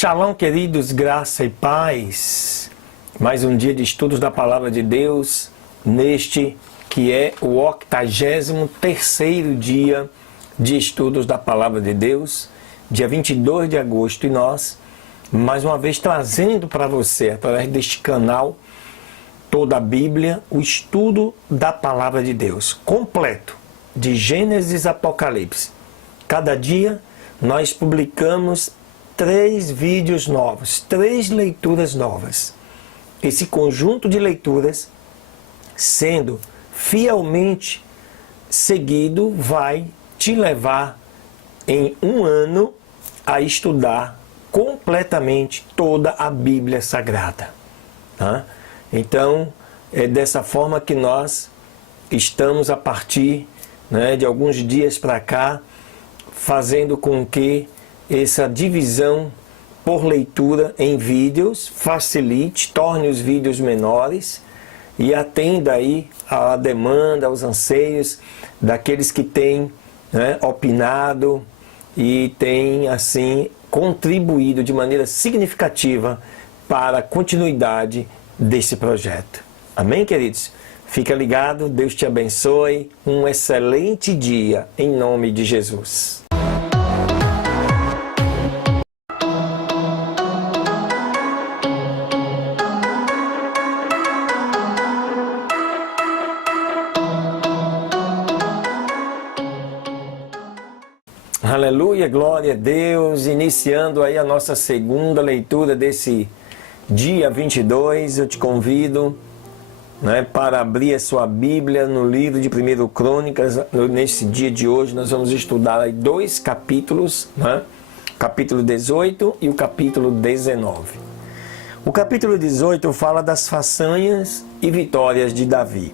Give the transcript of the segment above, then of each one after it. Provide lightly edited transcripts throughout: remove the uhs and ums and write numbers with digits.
Shalom, queridos, graça e paz. Mais um dia de estudos da Palavra de Deus, neste que é o 83º dia de estudos da Palavra de Deus, dia 22 de agosto, e nós, mais uma vez, trazendo para você, através deste canal, toda a Bíblia, o estudo da Palavra de Deus, completo, de Gênesis a Apocalipse. Cada dia nós publicamos 3 vídeos novos, 3 leituras novas. Esse conjunto de leituras, sendo fielmente seguido, vai te levar em um ano a estudar completamente toda a Bíblia Sagrada. Então, é dessa forma que nós estamos, a partir de alguns dias para cá, fazendo com que essa divisão por leitura em vídeos facilite, torne os vídeos menores e atenda aí à demanda, aos anseios daqueles que têm opinado e têm assim contribuído de maneira significativa para a continuidade desse projeto. Amém, queridos? Fica ligado, Deus te abençoe, um excelente dia em nome de Jesus. Aleluia, glória a Deus, iniciando aí a nossa segunda leitura desse dia 22, eu te convido para abrir a sua Bíblia no livro de 1 Crônicas. Nesse dia de hoje nós vamos estudar aí 2 capítulos, capítulo 18 e o capítulo 19. O capítulo 18 fala das façanhas e vitórias de Davi.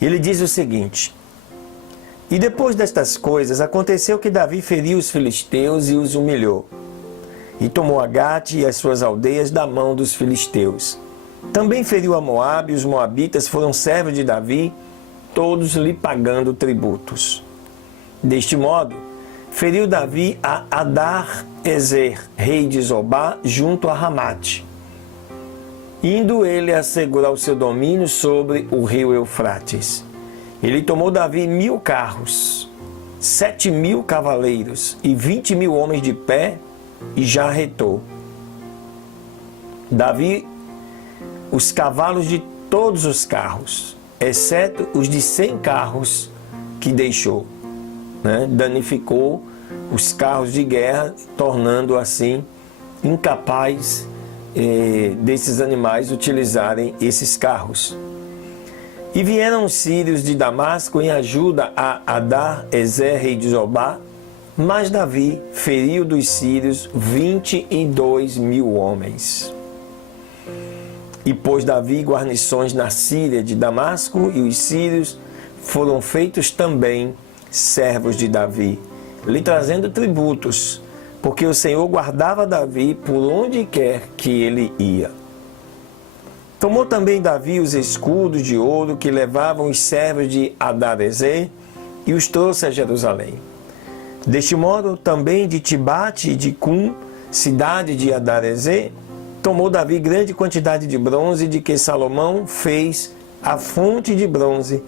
Ele diz o seguinte: e depois destas coisas, aconteceu que Davi feriu os filisteus e os humilhou, e tomou a Gate e as suas aldeias da mão dos filisteus. Também feriu a Moabe, e os moabitas foram servos de Davi, todos lhe pagando tributos. Deste modo, feriu Davi a Adar-ezer, rei de Zobá, junto a Ramate, indo ele assegurar o seu domínio sobre o rio Eufrates. Ele tomou Davi 1000 carros, 7.000 cavaleiros e 20.000 homens de pé, e já arretou Davi os cavalos de todos os carros, exceto os de 100 carros que deixou. Danificou os carros de guerra, tornando assim incapaz desses animais utilizarem esses carros. E vieram os sírios de Damasco em ajuda a Adar-ezer, rei de Zobá, mas Davi feriu dos sírios 22.000 homens. E pôs Davi guarnições na Síria de Damasco, e os sírios foram feitos também servos de Davi, lhe trazendo tributos, porque o Senhor guardava Davi por onde quer que ele ia. Tomou também Davi os escudos de ouro que levavam os servos de Adar-ezer e os trouxe a Jerusalém. Deste modo, também de Tibate e de Cum, cidade de Adar-ezer, tomou Davi grande quantidade de bronze, de que Salomão fez a fonte de bronze,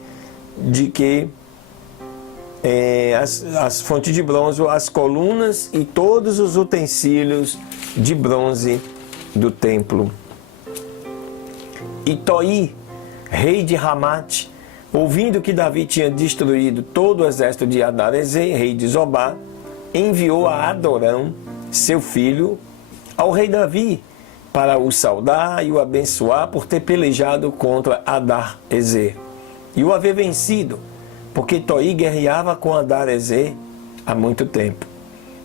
de que as fontes de bronze, as colunas e todos os utensílios de bronze do templo. E Toi, rei de Ramate, ouvindo que Davi tinha destruído todo o exército de Adar-ezer, rei de Zobá, enviou a Adorão, seu filho, ao rei Davi, para o saudar e o abençoar por ter pelejado contra Adar-ezer, e o haver vencido, porque Toi guerreava com Adar-ezer há muito tempo.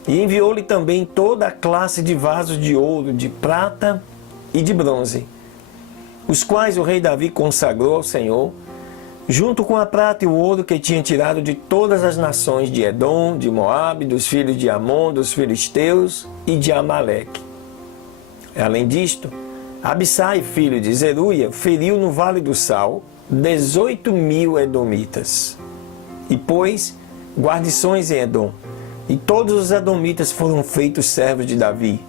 E enviou-lhe também toda a classe de vasos de ouro, de prata e de bronze, os quais o rei Davi consagrou ao Senhor, junto com a prata e o ouro que tinha tirado de todas as nações de Edom, de Moabe, dos filhos de Amon, dos filisteus e de Amaleque. Além disto, Abissai, filho de Zeruia, feriu no Vale do Sal 18.000 edomitas, e pôs guarnições em Edom, e todos os edomitas foram feitos servos de Davi,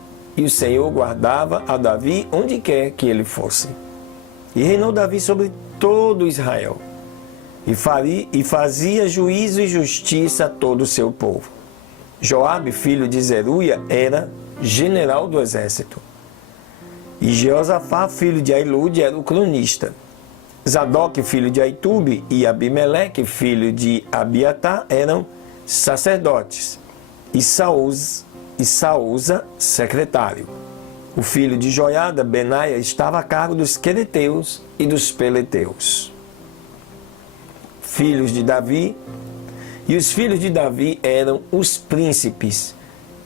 e o Senhor guardava a Davi onde quer que ele fosse. E reinou Davi sobre todo Israel, e fazia juízo e justiça a todo o seu povo. Joabe, filho de Zeruia, era general do exército. E Jeosafá, filho de Ailude, era o cronista. Zadok, filho de Aitube, e Abimeleque, filho de Abiatar, eram sacerdotes. E Saúza, secretário. O filho de Joiada, Benaia, estava a cargo dos quereteus e dos peleteus. Filhos de Davi, e os filhos de Davi eram os príncipes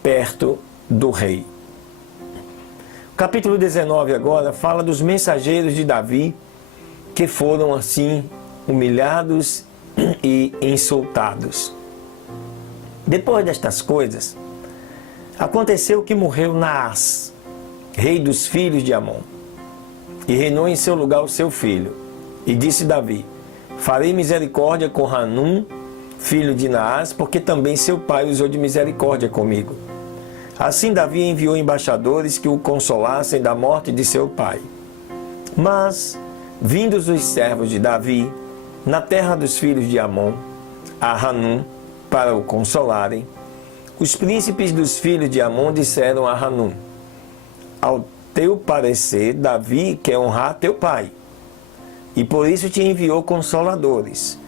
perto do rei. O capítulo 19 agora fala dos mensageiros de Davi que foram assim humilhados e insultados. Depois destas coisas, aconteceu que morreu Naás, rei dos filhos de Amon, e reinou em seu lugar o seu filho. E disse Davi: farei misericórdia com Hanum, filho de Naás, porque também seu pai usou de misericórdia comigo. Assim Davi enviou embaixadores que o consolassem da morte de seu pai. Mas, vindos os servos de Davi, na terra dos filhos de Amon, a Hanum, para o consolarem, os príncipes dos filhos de Amon disseram a Hanum: ao teu parecer, Davi quer honrar teu pai, e por isso te enviou consoladores.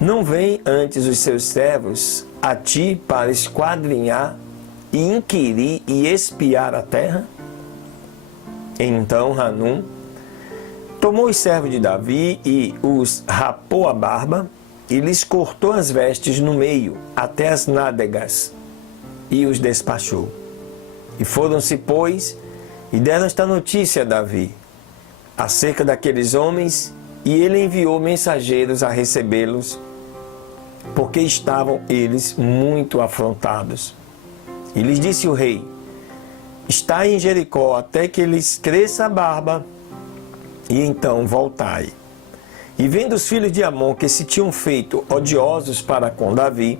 Não vêm antes os seus servos a ti para esquadrinhar e inquirir e espiar a terra? Então Hanum tomou os servos de Davi e os rapou a barba e lhes cortou as vestes no meio, até as nádegas, e os despachou. E foram-se, pois, e deram esta notícia a Davi acerca daqueles homens, e ele enviou mensageiros a recebê-los, porque estavam eles muito afrontados. E lhes disse o rei: estai em Jericó até que lhes cresça a barba, e então voltai. E vendo os filhos de Amon que se tinham feito odiosos para com Davi,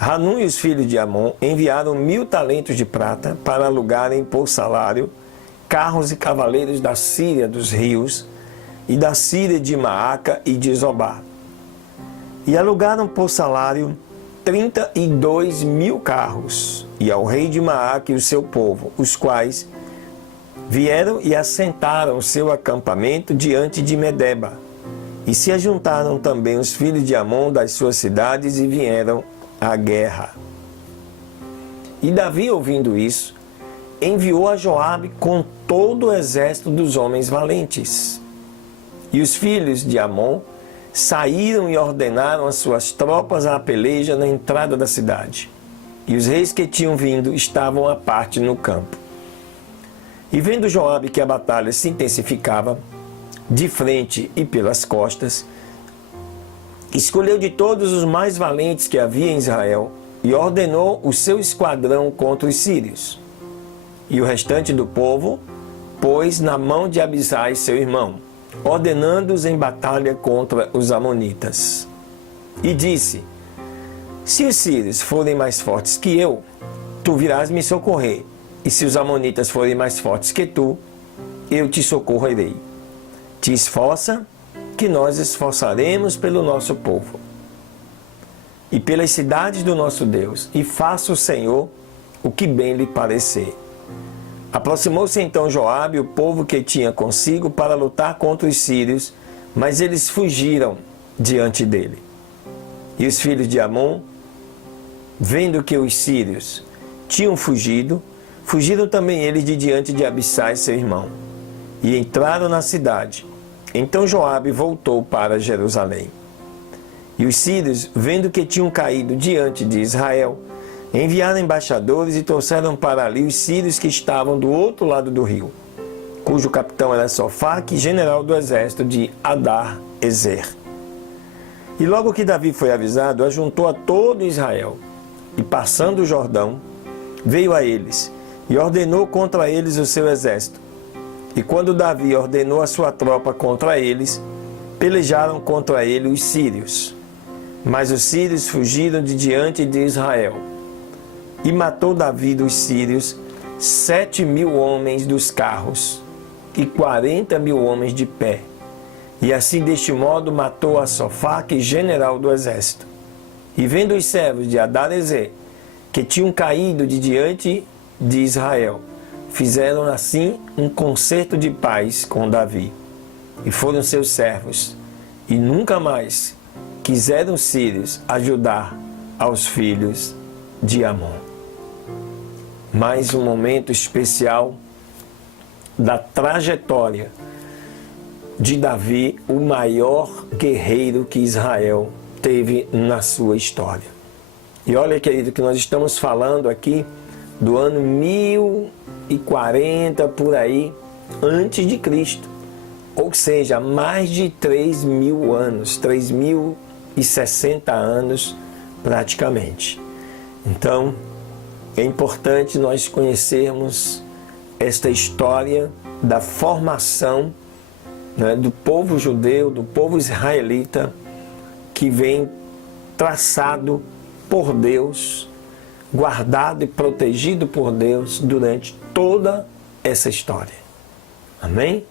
Hanum e os filhos de Amon enviaram 1000 talentos de prata para alugarem por salário carros e cavaleiros da Síria dos rios, e da Síria de Maaca e de Zobá. E alugaram por salário 32.000 carros, e ao rei de Maaca e o seu povo, os quais vieram e assentaram o seu acampamento diante de Medeba. E se ajuntaram também os filhos de Amon das suas cidades e vieram à guerra. E Davi, ouvindo isso, enviou a Joabe com todo o exército dos homens valentes. E os filhos de Amon saíram e ordenaram as suas tropas à peleja na entrada da cidade. E os reis que tinham vindo estavam à parte no campo. E vendo Joabe que a batalha se intensificava, de frente e pelas costas, escolheu de todos os mais valentes que havia em Israel e ordenou o seu esquadrão contra os sírios. E o restante do povo pôs na mão de Abisai, seu irmão, ordenando-os em batalha contra os amonitas. E disse: se os sírios forem mais fortes que eu, tu virás me socorrer, e se os amonitas forem mais fortes que tu, eu te socorrerei. Te esforça, que nós esforçaremos pelo nosso povo e pelas cidades do nosso Deus, e faça o Senhor o que bem lhe parecer. Aproximou-se então Joabe e o povo que tinha consigo para lutar contra os sírios, mas eles fugiram diante dele. E os filhos de Amon, vendo que os sírios tinham fugido, fugiram também eles de diante de Abissai, seu irmão, e entraram na cidade. Então Joabe voltou para Jerusalém. E os sírios, vendo que tinham caído diante de Israel, enviaram embaixadores e trouxeram para ali os sírios que estavam do outro lado do rio, cujo capitão era Sofaque, general do exército de Adar-Ezer. E logo que Davi foi avisado, ajuntou a todo Israel, e passando o Jordão, veio a eles, e ordenou contra eles o seu exército. E quando Davi ordenou a sua tropa contra eles, pelejaram contra ele os sírios. Mas os sírios fugiram de diante de Israel. E matou Davi dos sírios 7.000 homens dos carros e 40.000 homens de pé. E assim, deste modo, matou a Sofaque, general do exército. E vendo os servos de Hadarezer, que tinham caído de diante de Israel, fizeram assim um concerto de paz com Davi. E foram seus servos, e nunca mais quiseram sírios ajudar aos filhos de Amon. Mais um momento especial da trajetória de Davi, o maior guerreiro que Israel teve na sua história. E olha, querido, que nós estamos falando aqui do ano 1040 por aí, antes de Cristo. Ou seja, mais de 3.000 anos, 3.060 anos praticamente. Então, é importante nós conhecermos esta história da formação, né, do povo judeu, do povo israelita, que vem traçado por Deus, guardado e protegido por Deus durante toda essa história. Amém?